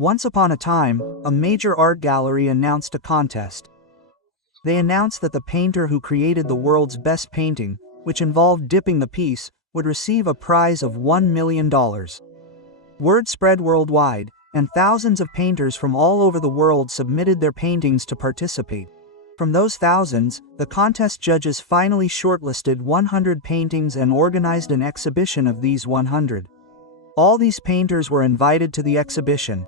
Once upon a time, a major art gallery announced a contest. They announced that the painter who created the world's best painting, which involved dipping the piece, would receive a prize of $1 million. Word spread worldwide, and thousands of painters from all over the world submitted their paintings to participate. From those thousands, the contest judges finally shortlisted 100 paintings and organized an exhibition of these 100. All these painters were invited to the exhibition.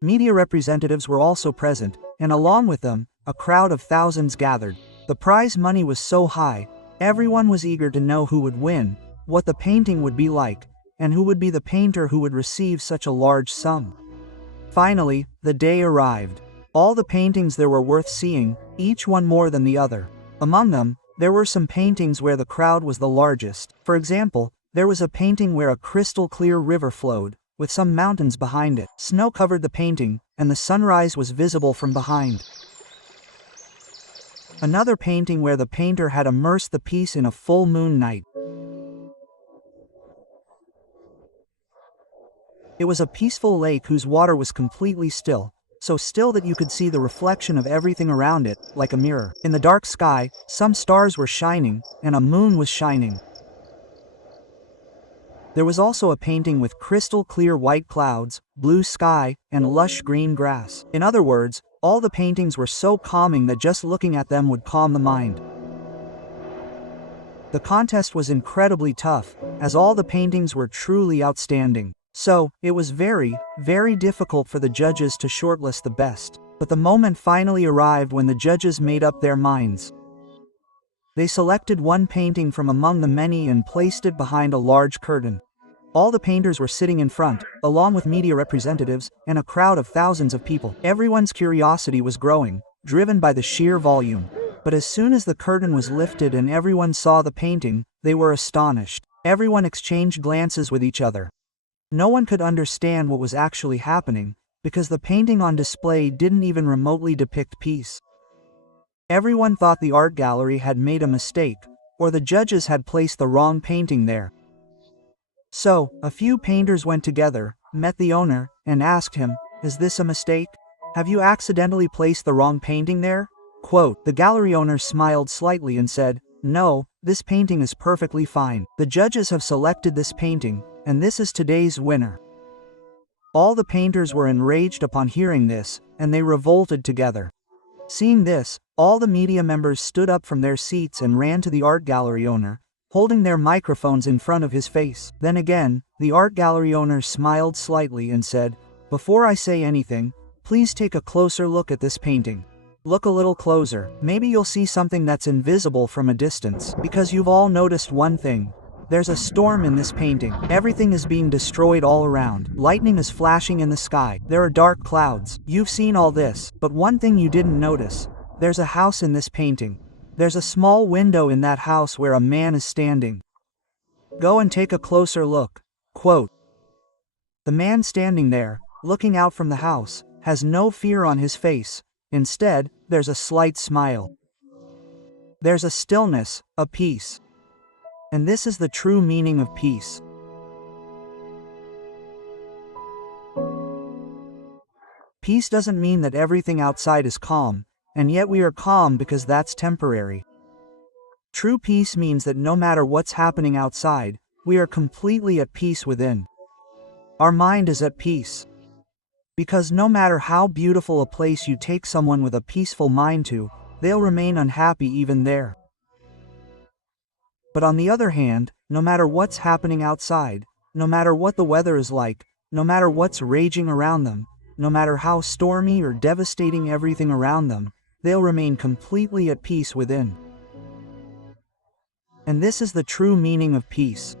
Media representatives were also present, and along with them, a crowd of thousands gathered. The prize money was so high, everyone was eager to know who would win, what the painting would be like, and who would be the painter who would receive such a large sum. Finally, the day arrived. All the paintings there were worth seeing, each one more than the other. Among them, there were some paintings where the crowd was the largest. For example, there was a painting where a crystal-clear river flowed, with some mountains behind it. Snow covered the painting, and the sunrise was visible from behind. Another painting where the painter had immersed the piece in a full moon night. It was a peaceful lake whose water was completely still, so still that you could see the reflection of everything around it, like a mirror. In the dark sky, some stars were shining, and a moon was shining. There was also a painting with crystal clear white clouds, blue sky, and lush green grass. In other words, all the paintings were so calming that just looking at them would calm the mind. The contest was incredibly tough, as all the paintings were truly outstanding. So, it was very, very difficult for the judges to shortlist the best. But the moment finally arrived when the judges made up their minds. They selected one painting from among the many and placed it behind a large curtain. All the painters were sitting in front, along with media representatives, and a crowd of thousands of people. Everyone's curiosity was growing, driven by the sheer volume. But as soon as the curtain was lifted and everyone saw the painting, they were astonished. Everyone exchanged glances with each other. No one could understand what was actually happening, because the painting on display didn't even remotely depict peace. Everyone thought the art gallery had made a mistake, or the judges had placed the wrong painting there. So, a few painters went together, met the owner, and asked him, "Is this a mistake? Have you accidentally placed the wrong painting there?" Quote, the gallery owner smiled slightly and said, "No, this painting is perfectly fine. The judges have selected this painting, and this is today's winner." All the painters were enraged upon hearing this, and they revolted together. Seeing this, all the media members stood up from their seats and ran to the art gallery owner, holding their microphones in front of his face. Then again, the art gallery owner smiled slightly and said, "Before I say anything, please take a closer look at this painting. Look a little closer. Maybe you'll see something that's invisible from a distance, because you've all noticed one thing. There's a storm in this painting. Everything is being destroyed all around. Lightning is flashing in the sky. There are dark clouds. You've seen all this, but one thing you didn't notice. There's a house in this painting. There's a small window in that house where a man is standing. Go and take a closer look." Quote, the man standing there, looking out from the house, has no fear on his face. Instead, there's a slight smile. There's a stillness, a peace. And this is the true meaning of peace. Peace doesn't mean that everything outside is calm, and yet we are calm because that's temporary. True peace means that no matter what's happening outside, we are completely at peace within. Our mind is at peace. Because no matter how beautiful a place you take someone with a peaceful mind to, they'll remain unhappy even there. But on the other hand, no matter what's happening outside, no matter what the weather is like, no matter what's raging around them, no matter how stormy or devastating everything around them, they'll remain completely at peace within. And this is the true meaning of peace.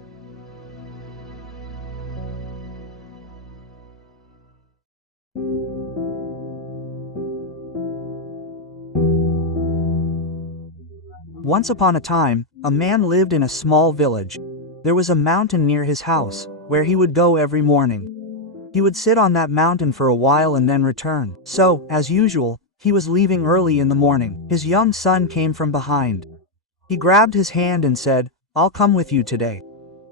Once upon a time, a man lived in a small village. There was a mountain near his house, where he would go every morning. He would sit on that mountain for a while and then return. So, as usual, he was leaving early in the morning. His young son came from behind. He grabbed his hand and said, "I'll come with you today."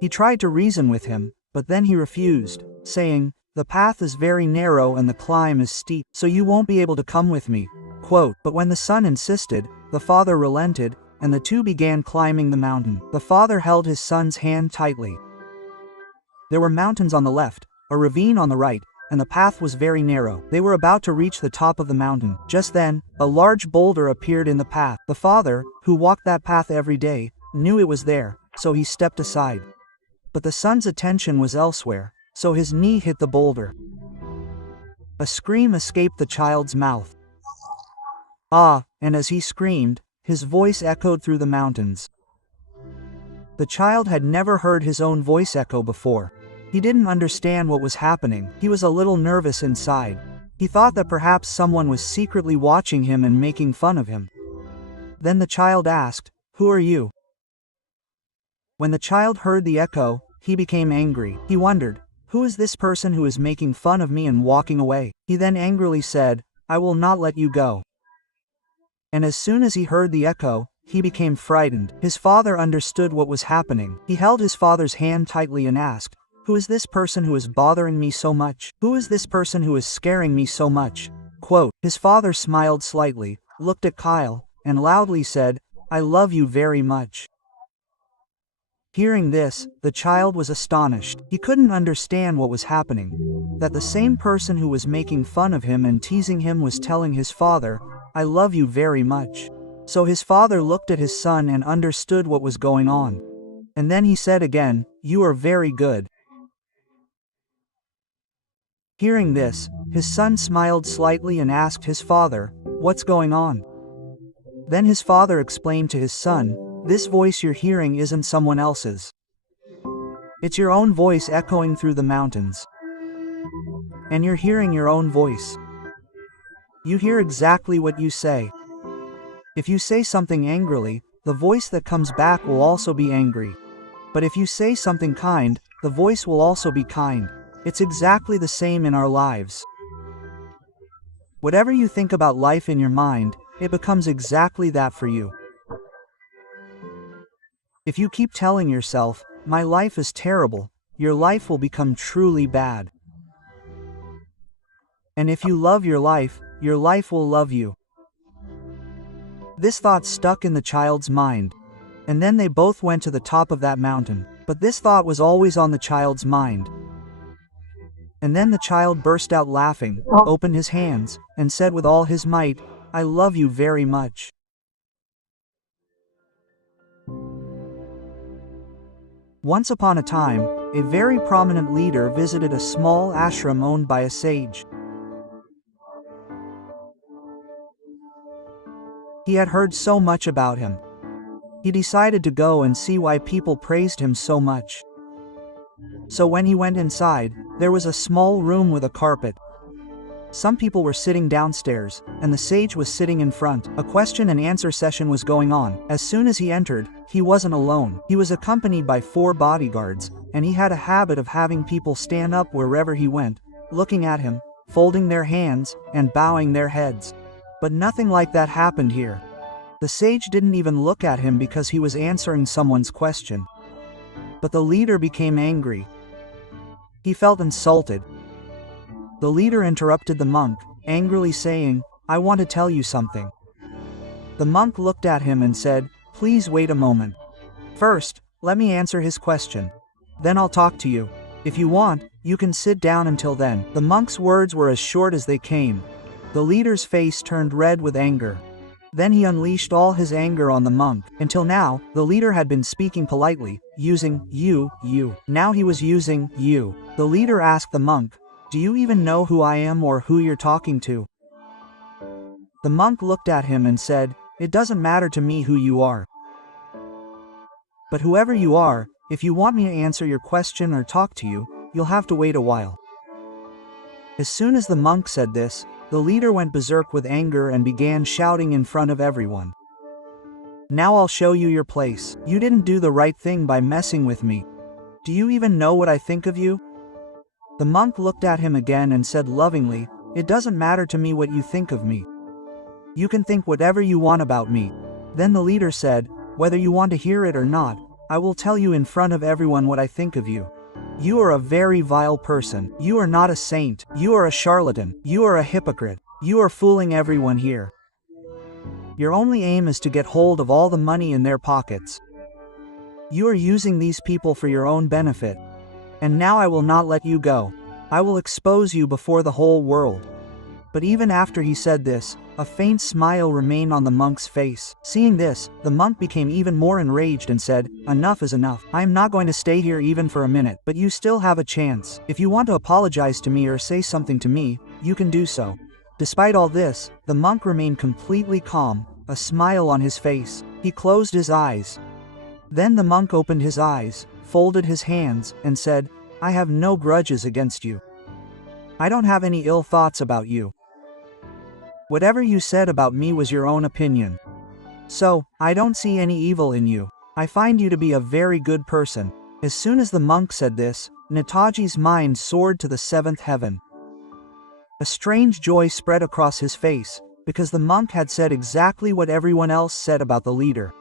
He tried to reason with him, but then he refused, saying, The path is very narrow and the climb is steep, so you won't be able to come with me. Quote, but when the son insisted, the father relented, and the two began climbing the mountain. The father held his son's hand tightly. There were mountains on the left, a ravine on the right, and the path was very narrow. They were about to reach the top of the mountain. Just then, a large boulder appeared in the path. The father, who walked that path every day, knew it was there, so he stepped aside. But the son's attention was elsewhere, so his knee hit the boulder. A scream escaped the child's mouth. Ah, and as he screamed, his voice echoed through the mountains. The child had never heard his own voice echo before. He didn't understand what was happening. He was a little nervous inside. He thought that perhaps someone was secretly watching him and making fun of him. Then the child asked, "Who are you?" When the child heard the echo, he became angry. He wondered, "Who is this person who is making fun of me and walking away?" He then angrily said, "I will not let you go." And as soon as he heard the echo, he became frightened. His father understood what was happening. He held his father's hand tightly and asked, "Who is this person who is bothering me so much? Who is this person who is scaring me so much?" Quote, his father smiled slightly, looked at Kyle, and loudly said, "I love you very much." Hearing this, the child was astonished. He couldn't understand what was happening. That the same person who was making fun of him and teasing him was telling his father, "I love you very much." So his father looked at his son and understood what was going on. And then he said again, "You are very good." Hearing this, his son smiled slightly and asked his father, "What's going on?" Then his father explained to his son, "This voice you're hearing isn't someone else's. It's your own voice echoing through the mountains. And you're hearing your own voice. You hear exactly what you say. If you say something angrily, the voice that comes back will also be angry. But if you say something kind, the voice will also be kind. It's exactly the same in our lives. Whatever you think about life in your mind, it becomes exactly that for you. If you keep telling yourself, 'My life is terrible,' your life will become truly bad. And if you love your life will love you." This thought stuck in the child's mind. And then they both went to the top of that mountain. But this thought was always on the child's mind. And then the child burst out laughing, opened his hands, and said with all his might, "I love you very much." Once upon a time, a very prominent leader visited a small ashram owned by a sage. He had heard so much about him. He decided to go and see why people praised him so much. So when he went inside, there was a small room with a carpet. Some people were sitting downstairs, and the sage was sitting in front. A question and answer session was going on. As soon as he entered, he wasn't alone. He was accompanied by 4 bodyguards, and he had a habit of having people stand up wherever he went, looking at him, folding their hands, and bowing their heads. But nothing like that happened here. The sage didn't even look at him because he was answering someone's question. But the leader became angry. He felt insulted. The leader interrupted the monk, angrily saying, "I want to tell you something." The monk looked at him and said, "Please wait a moment. First, let me answer his question. Then I'll talk to you. If you want, you can sit down until then." The monk's words were as short as they came. The leader's face turned red with anger. Then he unleashed all his anger on the monk. Until now, the leader had been speaking politely, using you. Now he was using you. The leader asked the monk, "Do you even know who I am or who you're talking to?" The monk looked at him and said, "It doesn't matter to me who you are. But whoever you are, if you want me to answer your question or talk to you, you'll have to wait a while." As soon as the monk said this, the leader went berserk with anger and began shouting in front of everyone, "Now I'll show you your place. You didn't do the right thing by messing with me. Do you even know what I think of you?" The monk looked at him again and said lovingly, "It doesn't matter to me what you think of me. You can think whatever you want about me." Then the leader said, "Whether you want to hear it or not, I will tell you in front of everyone what I think of you. You are a very vile person. You are not a saint. You are a charlatan. You are a hypocrite. You are fooling everyone here. Your only aim is to get hold of all the money in their pockets. You are using these people for your own benefit. And now I will not let you go. I will expose you before the whole world." But even after he said this, a faint smile remained on the monk's face. Seeing this, the monk became even more enraged and said, "Enough is enough. I am not going to stay here even for a minute, but you still have a chance. If you want to apologize to me or say something to me, you can do so." Despite all this, the monk remained completely calm, a smile on his face. He closed his eyes. Then the monk opened his eyes, folded his hands, and said, "I have no grudges against you. I don't have any ill thoughts about you. Whatever you said about me was your own opinion. So, I don't see any evil in you. I find you to be a very good person." As soon as the monk said this, Netaji's mind soared to the seventh heaven. A strange joy spread across his face, because the monk had said exactly what everyone else said about the leader.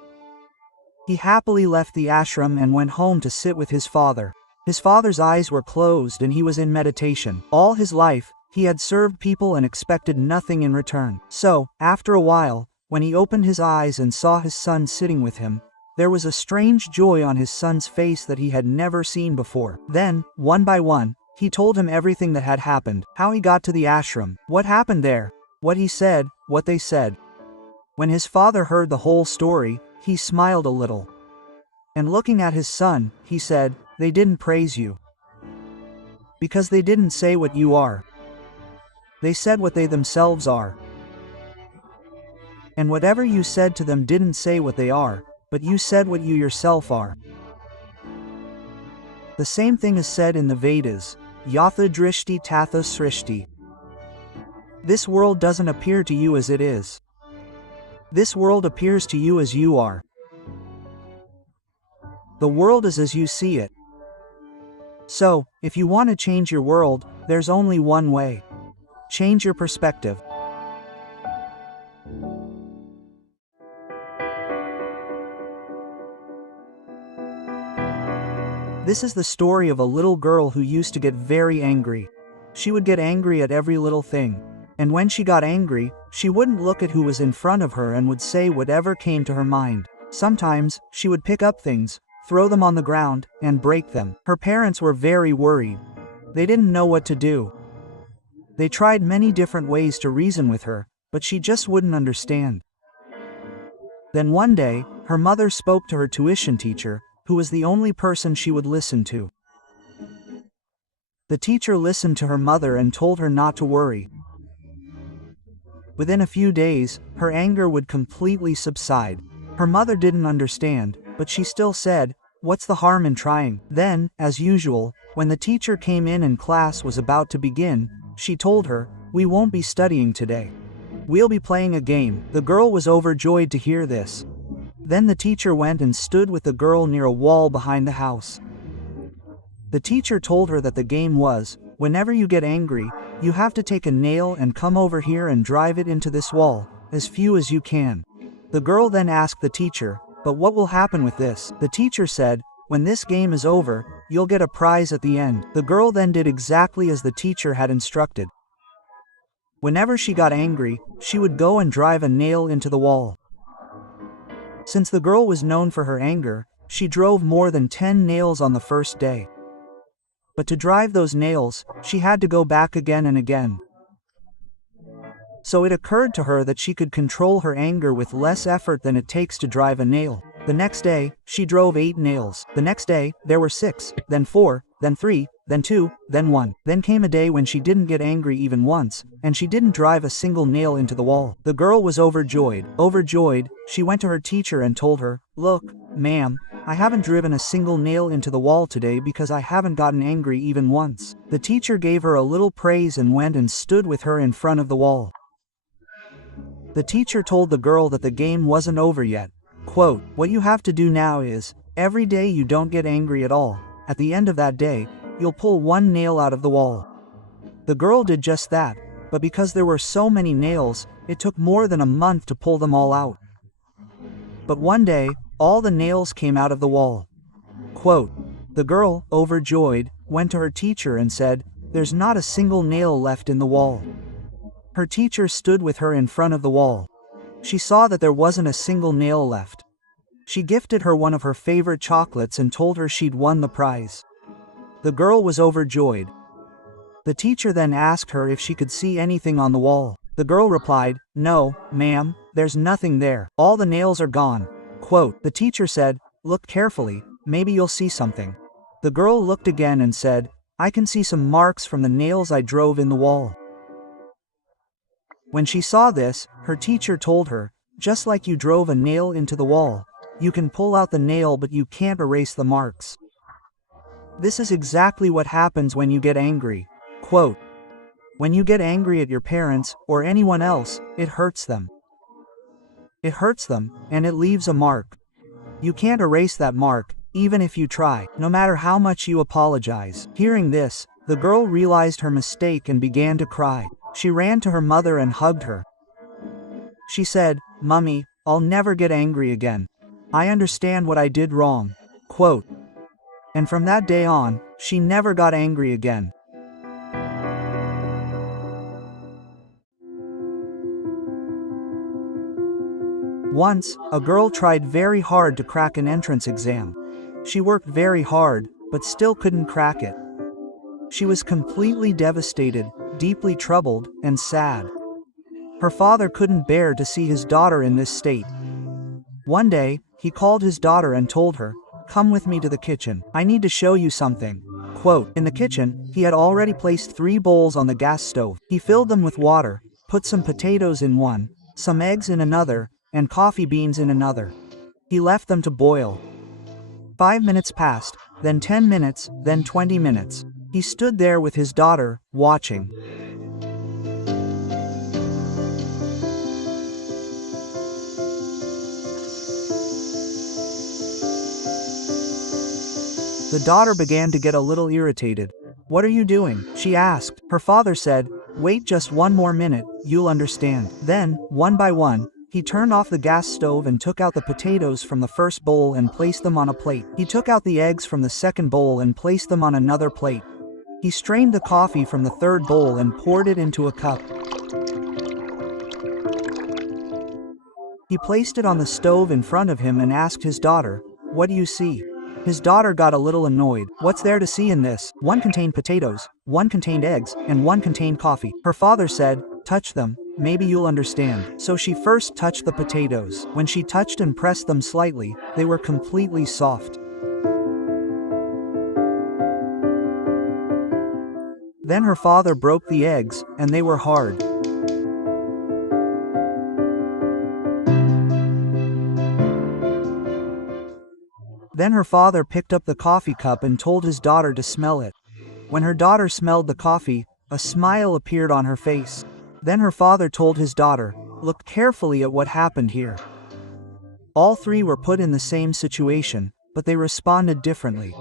He happily left the ashram and went home to sit with his father. His father's eyes were closed and he was in meditation. All his life, he had served people and expected nothing in return. So, after a while, when he opened his eyes and saw his son sitting with him, there was a strange joy on his son's face that he had never seen before. Then, one by one, he told him everything that had happened, how he got to the ashram, what happened there, what he said, what they said. When his father heard the whole story, he smiled a little. And looking at his son, he said, "They didn't praise you. Because they didn't say what you are. They said what they themselves are. And whatever you said to them didn't say what they are, but you said what you yourself are." The same thing is said in the Vedas, "Yatha drishti tatha srishti." This world doesn't appear to you as it is. This world appears to you as you are. The world is as you see it. So, if you want to change your world, there's only one way. Change your perspective. This is the story of a little girl who used to get very angry. She would get angry at every little thing. And when she got angry, she wouldn't look at who was in front of her and would say whatever came to her mind. Sometimes, she would pick up things, throw them on the ground, and break them. Her parents were very worried. They didn't know what to do. They tried many different ways to reason with her, but she just wouldn't understand. Then one day, her mother spoke to her tuition teacher, who was the only person she would listen to. The teacher listened to her mother and told her not to worry. Within a few days, her anger would completely subside. Her mother didn't understand, but she still said, "What's the harm in trying?" Then, as usual, when the teacher came in and class was about to begin, she told her, "We won't be studying today. We'll be playing a game." The girl was overjoyed to hear this. Then the teacher went and stood with the girl near a wall behind the house. The teacher told her that the game was, whenever you get angry, you have to take a nail and come over here and drive it into this wall, as few as you can. The girl then asked the teacher, "But what will happen with this?" The teacher said, "When this game is over, you'll get a prize at the end." The girl then did exactly as the teacher had instructed. Whenever she got angry, she would go and drive a nail into the wall. Since the girl was known for her anger, she drove more than 10 nails on the first day. But to drive those nails, she had to go back again and again. So it occurred to her that she could control her anger with less effort than it takes to drive a nail. The next day, she drove 8 nails. The next day, there were 6, then 4, then 3, then 2, then 1. Then came a day when she didn't get angry even once, and she didn't drive a single nail into the wall. The girl was overjoyed. Overjoyed, she went to her teacher and told her, "Look, ma'am, I haven't driven a single nail into the wall today because I haven't gotten angry even once." The teacher gave her a little praise and went and stood with her in front of the wall. The teacher told the girl that the game wasn't over yet. Quote, "What you have to do now is, every day you don't get angry at all, at the end of that day, you'll pull 1 nail out of the wall." The girl did just that, but because there were so many nails, it took more than a month to pull them all out. But one day, all the nails came out of the wall. Quote, The girl, overjoyed, went to her teacher and said, "There's not a single nail left in the wall." Her teacher stood with her in front of the wall. She saw that there wasn't a single nail left. She gifted her one of her favorite chocolates and told her she'd won the prize. The girl was overjoyed. The teacher then asked her if she could see anything on the wall. The girl replied, "No, ma'am, there's nothing there. All the nails are gone." Quote, the teacher said, "Look carefully, maybe you'll see something." The girl looked again and said, "I can see some marks from the nails I drove in the wall." When she saw this, her teacher told her, "Just like you drove a nail into the wall, you can pull out the nail but you can't erase the marks." This is exactly what happens when you get angry. Quote, when you get angry at your parents or anyone else, it hurts them. It hurts them, and it leaves a mark. You can't erase that mark, even if you try, no matter how much you apologize. Hearing this, the girl realized her mistake and began to cry. She ran to her mother and hugged her. She said, "Mummy, I'll never get angry again. I understand what I did wrong." Quote, and from that day on, she never got angry again. Once, a girl tried very hard to crack an entrance exam. She worked very hard, but still couldn't crack it. She was completely devastated, deeply troubled, and sad. Her father couldn't bear to see his daughter in this state. One day, he called his daughter and told her, "Come with me to the kitchen. I need to show you something." Quote, in the kitchen, he had already placed 3 bowls on the gas stove. He filled them with water, put some potatoes in one, some eggs in another, and coffee beans in another. He left them to boil. 5 minutes passed, then 10 minutes, then 20 minutes. He stood there with his daughter, watching. The daughter began to get a little irritated. "What are you doing?" she asked. Her father said, "Wait just one more minute, you'll understand." Then, one by one, he turned off the gas stove and took out the potatoes from the first bowl and placed them on a plate. He took out the eggs from the second bowl and placed them on another plate. He strained the coffee from the third bowl and poured it into a cup. He placed it on the stove in front of him and asked his daughter, "What do you see?" His daughter got a little annoyed. "What's there to see in this? One contained potatoes, one contained eggs, and one contained coffee." Her father said, "Touch them, maybe you'll understand." So she first touched the potatoes. When she touched and pressed them slightly, they were completely soft. Then her father broke the eggs, and they were hard. Then her father picked up the coffee cup and told his daughter to smell it. When her daughter smelled the coffee, a smile appeared on her face. Then her father told his daughter, "Look carefully at what happened here." All 3 were put in the same situation, but they responded differently.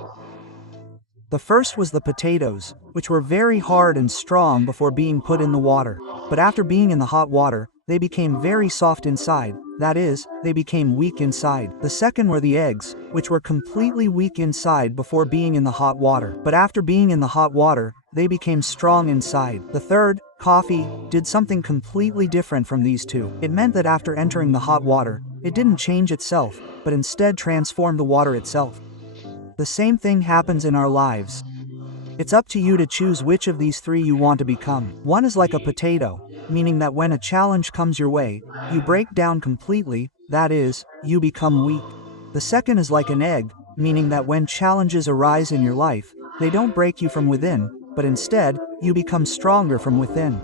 The first was the potatoes, which were very hard and strong before being put in the water. But after being in the hot water, they became very soft inside, that is, they became weak inside. The second were the eggs, which were completely weak inside before being in the hot water. But after being in the hot water, they became strong inside. The third, coffee, did something completely different from these 2. It meant that after entering the hot water, it didn't change itself, but instead transformed the water itself. The same thing happens in our lives. It's up to you to choose which of these 3 you want to become. One is like a potato, meaning that when a challenge comes your way, you break down completely, that is, you become weak. The second is like an egg, meaning that when challenges arise in your life, they don't break you from within, but instead, you become stronger from within.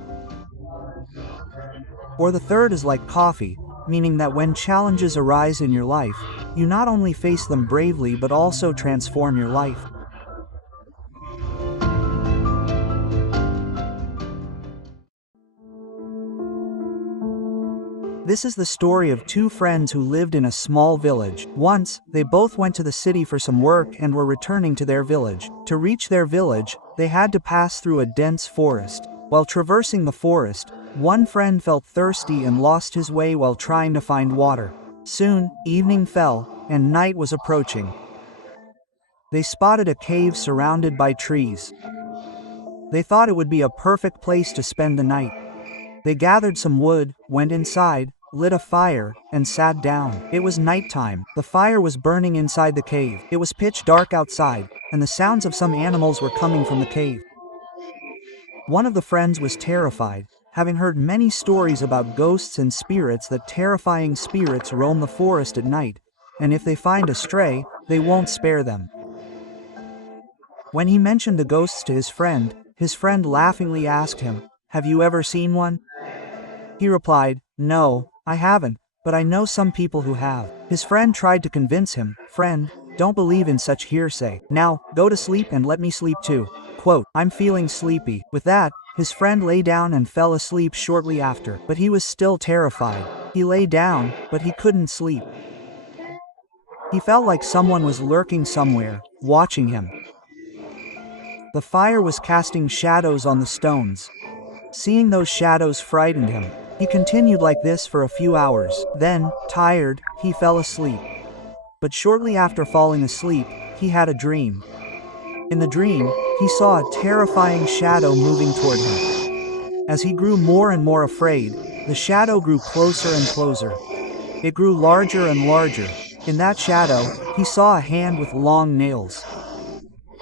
Or the third is like coffee, meaning that when challenges arise in your life, you not only face them bravely but also transform your life. This is the story of 2 friends who lived in a small village. Once, they both went to the city for some work and were returning to their village. To reach their village, they had to pass through a dense forest. While traversing the forest, one friend felt thirsty and lost his way while trying to find water. Soon, evening fell, and night was approaching. They spotted a cave surrounded by trees. They thought it would be a perfect place to spend the night. They gathered some wood, went inside, lit a fire, and sat down. It was nighttime. The fire was burning inside the cave. It was pitch dark outside, and the sounds of some animals were coming from the cave. One of the friends was terrified, having heard many stories about ghosts and spirits, that terrifying spirits roam the forest at night, and if they find a stray, they won't spare them. When he mentioned the ghosts to his friend laughingly asked him, "Have you ever seen one?" He replied, "No, I haven't, but I know some people who have." His friend tried to convince him, "Friend, don't believe in such hearsay. Now, go to sleep and let me sleep too." Quote, "I'm feeling sleepy." With that, his friend lay down and fell asleep shortly after, but he was still terrified. He lay down, but he couldn't sleep. He felt like someone was lurking somewhere, watching him. The fire was casting shadows on the stones. Seeing those shadows frightened him. He continued like this for a few hours. Then, tired, he fell asleep. But shortly after falling asleep, he had a dream. In the dream, he saw a terrifying shadow moving toward him. As he grew more and more afraid, the shadow grew closer and closer. It grew larger and larger. In that shadow, he saw a hand with long nails.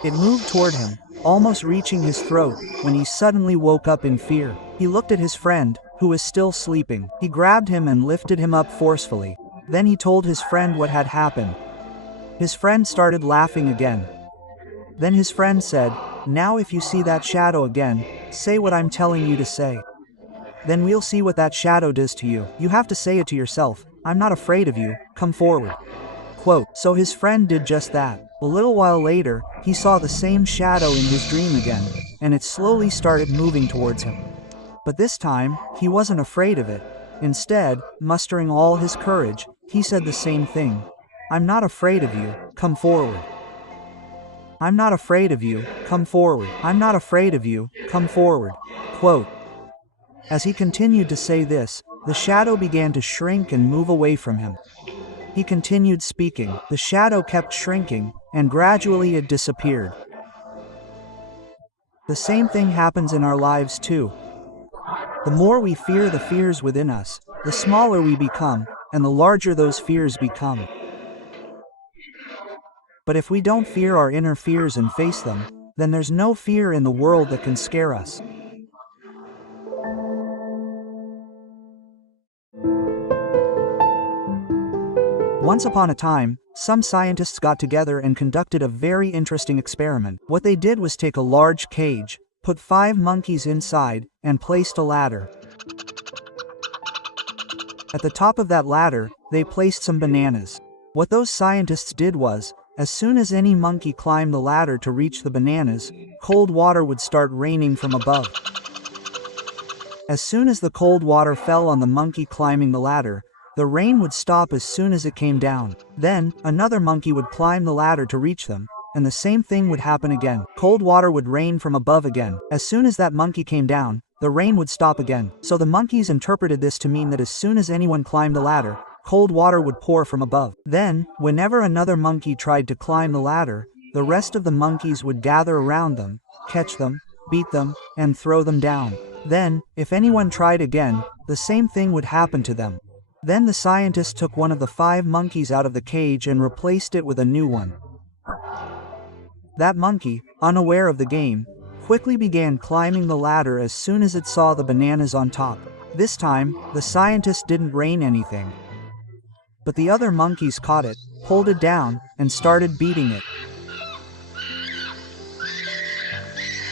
It moved toward him, almost reaching his throat, when he suddenly woke up in fear. He looked at his friend, who was still sleeping. He grabbed him and lifted him up forcefully. Then he told his friend what had happened. His friend started laughing again. Then his friend said, "Now if you see that shadow again, say what I'm telling you to say. Then we'll see what that shadow does to you. You have to say it to yourself. I'm not afraid of you, come forward." Quote, so his friend did just that. A little while later, he saw the same shadow in his dream again, and it slowly started moving towards him. But this time, he wasn't afraid of it. Instead, mustering all his courage, he said the same thing. "I'm not afraid of you, come forward. I'm not afraid of you, come forward. I'm not afraid of you, come forward." Quote. As he continued to say this, the shadow began to shrink and move away from him. He continued speaking. The shadow kept shrinking, and gradually it disappeared. The same thing happens in our lives too. The more we fear the fears within us, the smaller we become, and the larger those fears become. But if we don't fear our inner fears and face them, then there's no fear in the world that can scare us. Once upon a time, some scientists got together and conducted a very interesting experiment. What they did was take a large cage, put 5 monkeys inside, and placed a ladder. At the top of that ladder, they placed some bananas. What those scientists did was, as soon as any monkey climbed the ladder to reach the bananas, cold water would start raining from above. As soon as the cold water fell on the monkey climbing the ladder, the rain would stop as soon as it came down. Then, another monkey would climb the ladder to reach them, and the same thing would happen again. Cold water would rain from above again. As soon as that monkey came down, the rain would stop again. So the monkeys interpreted this to mean that as soon as anyone climbed the ladder, cold water would pour from above. Then, whenever another monkey tried to climb the ladder, the rest of the monkeys would gather around them, catch them, beat them, and throw them down. Then, if anyone tried again, the same thing would happen to them. Then the scientist took one of the 5 monkeys out of the cage and replaced it with a new one. That monkey, unaware of the game, quickly began climbing the ladder as soon as it saw the bananas on top. This time, the scientist didn't rain anything. But the other monkeys caught it, pulled it down, and started beating it.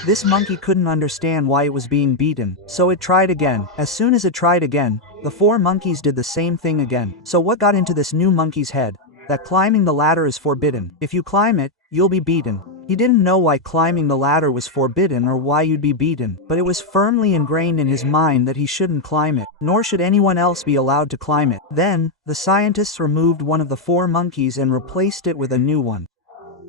This monkey couldn't understand why it was being beaten, so it tried again. As soon as it tried again, the 4 monkeys did the same thing again. So what got into this new monkey's head? That climbing the ladder is forbidden. If you climb it, you'll be beaten. He didn't know why climbing the ladder was forbidden or why you'd be beaten, but it was firmly ingrained in his mind that he shouldn't climb it, nor should anyone else be allowed to climb it. Then, the scientists removed one of the 4 monkeys and replaced it with a new one.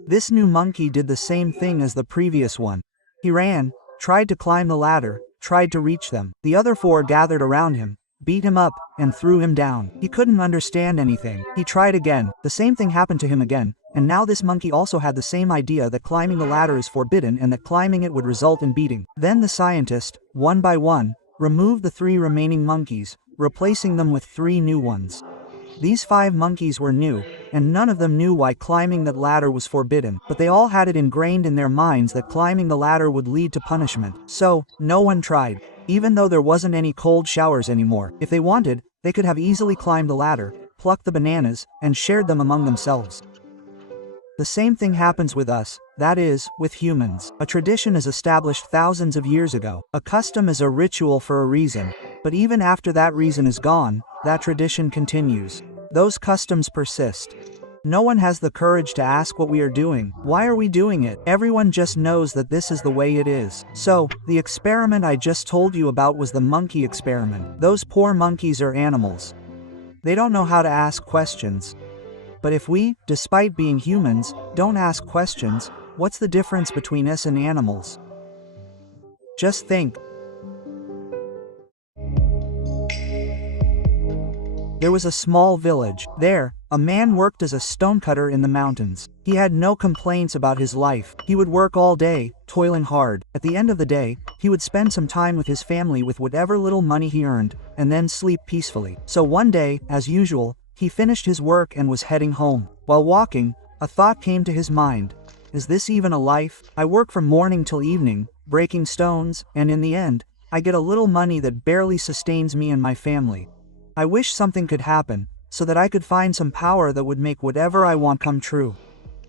This new monkey did the same thing as the previous one. He ran, tried to climb the ladder, tried to reach them. The other 4 gathered around him, beat him up, and threw him down. He couldn't understand anything. He tried again. The same thing happened to him again, And now this monkey also had the same idea that climbing the ladder is forbidden and that climbing it would result in beating. Then the scientist, one by one, removed the 3 remaining monkeys, replacing them with 3 new ones. These 5 monkeys were new, and none of them knew why climbing that ladder was forbidden, but they all had it ingrained in their minds that climbing the ladder would lead to punishment. So, no one tried. Even though there wasn't any cold showers anymore, if they wanted, they could have easily climbed the ladder, plucked the bananas, and shared them among themselves. The same thing happens with us, that is, with humans. A tradition is established thousands of years ago. A custom is a ritual for a reason, but even after that reason is gone, that tradition continues. Those customs persist. No one has the courage to ask what we are doing. Why are we doing it? Everyone just knows that this is the way it is. So, the experiment I just told you about was the monkey experiment. Those poor monkeys are animals. They don't know how to ask questions. But if we, despite being humans, don't ask questions, what's the difference between us and animals? Just think. There was a small village. There, a man worked as a stonecutter in the mountains. He had no complaints about his life. He would work all day, toiling hard. At the end of the day, he would spend some time with his family with whatever little money he earned, and then sleep peacefully. So one day, as usual, he finished his work and was heading home. While walking, a thought came to his mind. Is this even a life? I work from morning till evening, breaking stones, and in the end, I get a little money that barely sustains me and my family. I wish something could happen, so that I could find some power that would make whatever I want come true.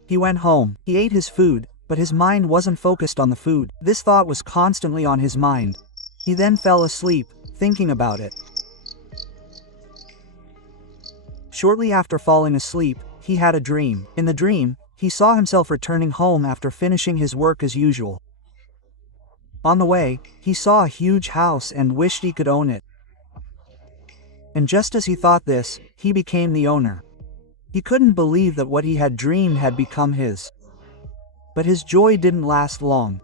He went home. He ate his food, but his mind wasn't focused on the food. This thought was constantly on his mind. He then fell asleep, thinking about it. Shortly after falling asleep, he had a dream. In the dream, he saw himself returning home after finishing his work as usual. On the way, he saw a huge house and wished he could own it. And just as he thought this, he became the owner. He couldn't believe that what he had dreamed had become his. But his joy didn't last long.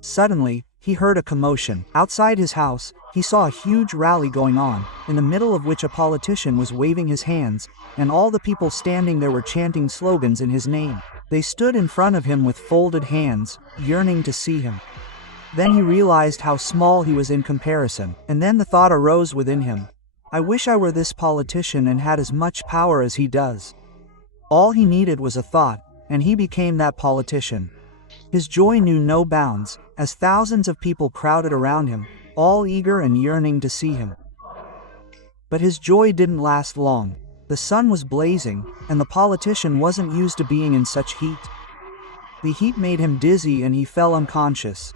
Suddenly, he heard a commotion. Outside his house, he saw a huge rally going on, in the middle of which a politician was waving his hands, and all the people standing there were chanting slogans in his name. They stood in front of him with folded hands, yearning to see him. Then he realized how small he was in comparison, and then the thought arose within him. I wish I were this politician and had as much power as he does. All he needed was a thought, and he became that politician. His joy knew no bounds, as thousands of people crowded around him, all eager and yearning to see him. But his joy didn't last long. The sun was blazing, and the politician wasn't used to being in such heat. The heat made him dizzy and he fell unconscious.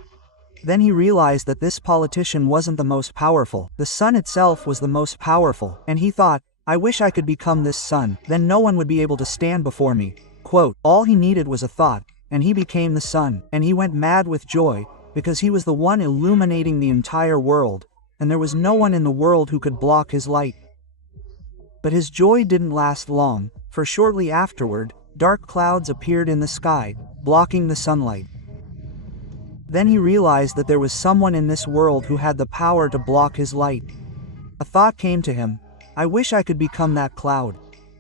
Then he realized that this politician wasn't the most powerful. The sun itself was the most powerful, and he thought, I wish I could become this sun, then no one would be able to stand before me. Quote, all he needed was a thought, and he became the sun, and he went mad with joy, because he was the one illuminating the entire world, and there was no one in the world who could block his light. But his joy didn't last long, for shortly afterward, dark clouds appeared in the sky, blocking the sunlight. Then he realized that there was someone in this world who had the power to block his light. A thought came to him, I wish I could become that cloud.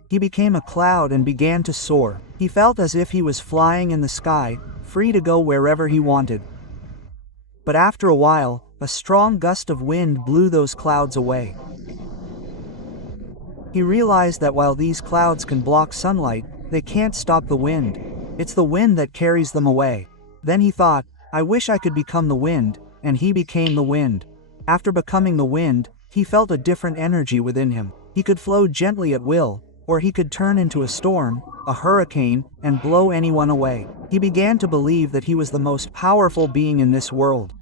He became a cloud and began to soar. He felt as if he was flying in the sky, free to go wherever he wanted. But after a while, a strong gust of wind blew those clouds away. He realized that while these clouds can block sunlight, they can't stop the wind. It's the wind that carries them away. Then he thought, I wish I could become the wind, and he became the wind. After becoming the wind, he felt a different energy within him. He could flow gently at will, or he could turn into a storm, a hurricane, and blow anyone away. He began to believe that he was the most powerful being in this world.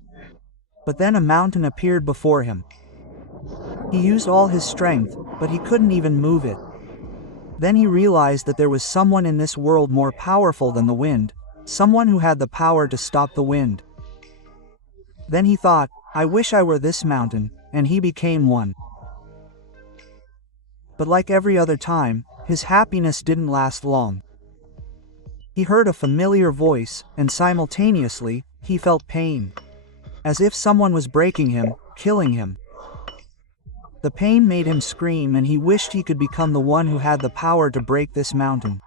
But then a mountain appeared before him. He used all his strength, but he couldn't even move it. Then he realized that there was someone in this world more powerful than the wind, someone who had the power to stop the wind. Then he thought, I wish I were this mountain, and he became one. But like every other time, his happiness didn't last long. He heard a familiar voice, and simultaneously, he felt pain. As if someone was breaking him, killing him. The pain made him scream and he wished he could become the one who had the power to break this mountain.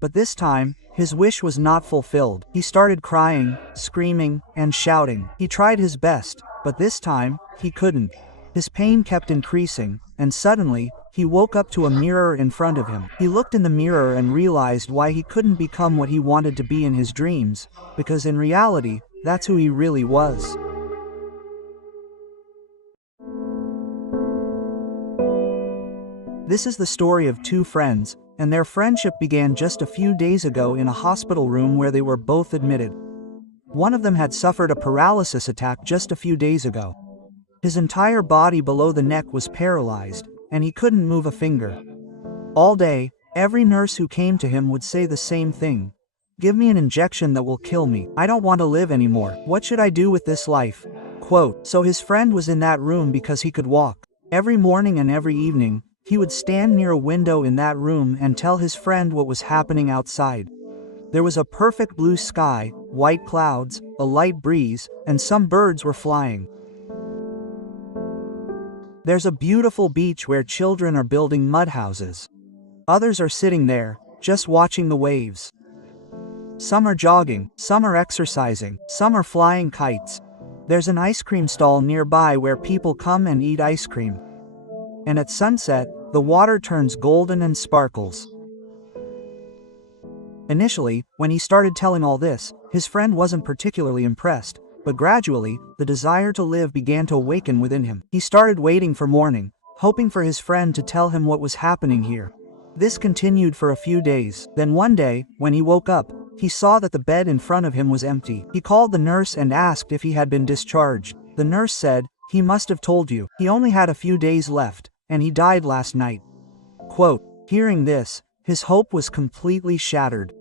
But this time, his wish was not fulfilled. He started crying, screaming, and shouting. He tried his best, but this time, he couldn't. His pain kept increasing, and suddenly, he woke up to a mirror in front of him. He looked in the mirror and realized why he couldn't become what he wanted to be in his dreams, because in reality, that's who he really was. This is the story of two friends, and their friendship began just a few days ago in a hospital room where they were both admitted. One of them had suffered a paralysis attack just a few days ago. His entire body below the neck was paralyzed, and he couldn't move a finger. All day, every nurse who came to him would say the same thing. "Give me an injection that will kill me. I don't want to live anymore. What should I do with this life?" Quote. So his friend was in that room because he could walk. Every morning and every evening, he would stand near a window in that room and tell his friend what was happening outside. There was a perfect blue sky, white clouds, a light breeze, and some birds were flying. There's a beautiful beach where children are building mud houses. Others are sitting there, just watching the waves. Some are jogging, some are exercising, some are flying kites. There's an ice cream stall nearby where people come and eat ice cream. And at sunset, the water turns golden and sparkles. Initially, when he started telling all this, his friend wasn't particularly impressed, but gradually, the desire to live began to awaken within him. He started waiting for morning, hoping for his friend to tell him what was happening here. This continued for a few days. Then one day, when he woke up, he saw that the bed in front of him was empty. He called the nurse and asked if he had been discharged. The nurse said, "He must have told you. He only had a few days left, and he died last night." Quote. Hearing this, his hope was completely shattered.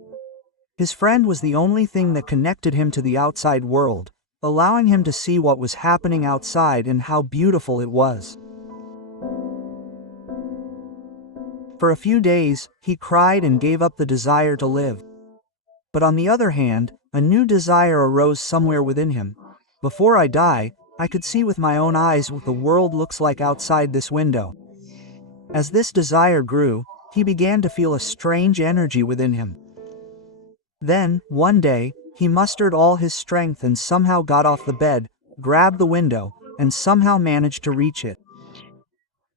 His friend was the only thing that connected him to the outside world, allowing him to see what was happening outside and how beautiful it was. For a few days, he cried and gave up the desire to live. But on the other hand, a new desire arose somewhere within him. "Before I die, I could see with my own eyes what the world looks like outside this window." As this desire grew, he began to feel a strange energy within him. Then, one day, he mustered all his strength and somehow got off the bed, grabbed the window, and somehow managed to reach it.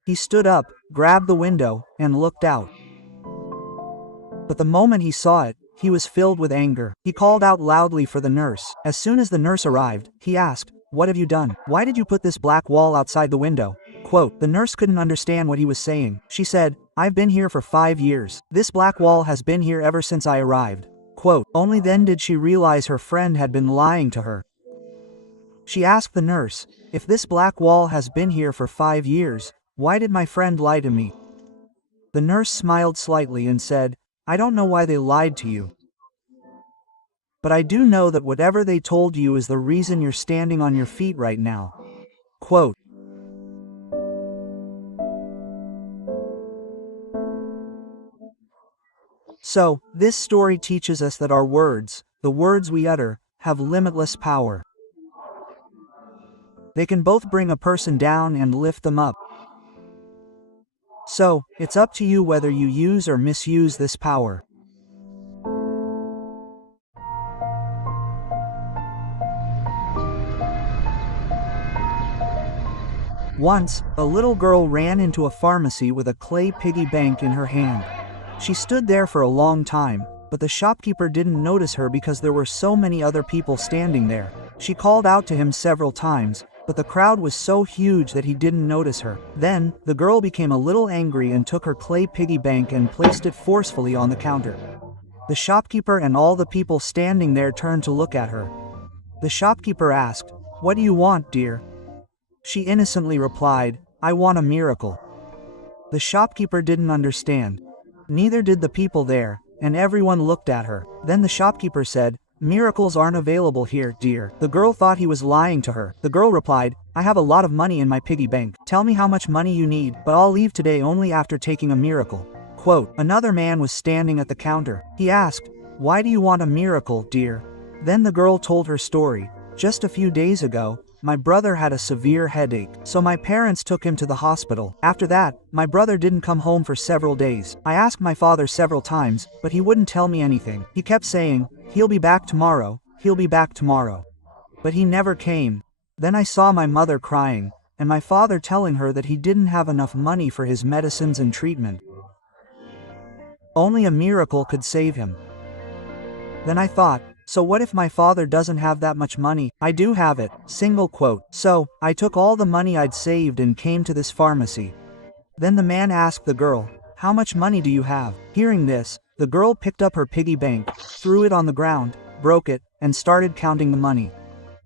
He stood up, grabbed the window, and looked out. But the moment he saw it, he was filled with anger. He called out loudly for the nurse. As soon as the nurse arrived, he asked, "What have you done? Why did you put this black wall outside the window?" Quote. The nurse couldn't understand what he was saying. She said, "I've been here for 5 years. This black wall has been here ever since I arrived." Quote. Only then did she realize her friend had been lying to her. She asked the nurse, "If this black wall has been here for 5 years, why did my friend lie to me?" The nurse smiled slightly and said, "I don't know why they lied to you. But I do know that whatever they told you is the reason you're standing on your feet right now." Quote. So, this story teaches us that our words, the words we utter, have limitless power. They can both bring a person down and lift them up. So, it's up to you whether you use or misuse this power. Once, a little girl ran into a pharmacy with a clay piggy bank in her hand. She stood there for a long time, but the shopkeeper didn't notice her because there were so many other people standing there. She called out to him several times, but the crowd was so huge that he didn't notice her. Then, the girl became a little angry and took her clay piggy bank and placed it forcefully on the counter. The shopkeeper and all the people standing there turned to look at her. The shopkeeper asked, "What do you want, dear?" She innocently replied, "I want a miracle." The shopkeeper didn't understand. Neither did the people there, and everyone looked at her. Then the shopkeeper said, "Miracles aren't available here, dear." The girl thought he was lying to her. The girl replied, "I have a lot of money in my piggy bank. Tell me how much money you need, but I'll leave today only after taking a miracle." Quote. Another man was standing at the counter. He asked, "Why do you want a miracle, dear?" Then the girl told her story. Just a few days ago, my brother had a severe headache, so my parents took him to the hospital. After that, my brother didn't come home for several days. I asked my father several times, but he wouldn't tell me anything. He kept saying, "He'll be back tomorrow, he'll be back tomorrow." But he never came. Then I saw my mother crying, and my father telling her that he didn't have enough money for his medicines and treatment. Only a miracle could save him. Then I thought, so what if my father doesn't have that much money? I do have it. Single quote. So, I took all the money I'd saved and came to this pharmacy. Then the man asked the girl, "How much money do you have?" Hearing this, the girl picked up her piggy bank, threw it on the ground, broke it, and started counting the money.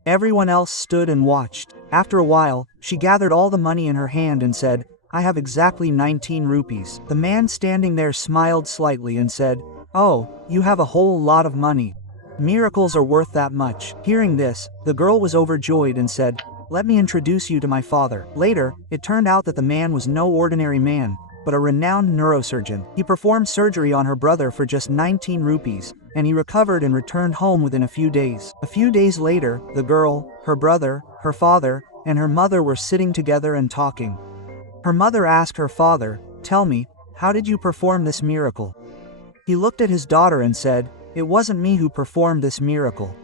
Everyone else stood and watched. After a while, she gathered all the money in her hand and said, "I have exactly 19 rupees. The man standing there smiled slightly and said, "Oh, you have a whole lot of money. Miracles are worth that much." Hearing this, the girl was overjoyed and said, "Let me introduce you to my father." Later, it turned out that the man was no ordinary man, but a renowned neurosurgeon. He performed surgery on her brother for just 19 rupees, and he recovered and returned home within a few days. A few days later, the girl, her brother, her father, and her mother were sitting together and talking. Her mother asked her father, "Tell me, how did you perform this miracle?" He looked at his daughter and said, "It wasn't me who performed this miracle."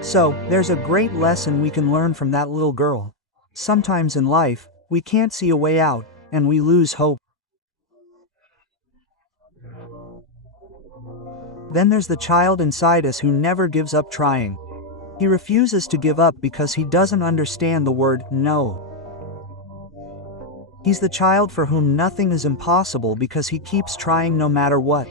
So, there's a great lesson we can learn from that little girl. Sometimes in life, we can't see a way out, and we lose hope. Then there's the child inside us who never gives up trying. He refuses to give up because he doesn't understand the word no. He's the child for whom nothing is impossible because he keeps trying no matter what.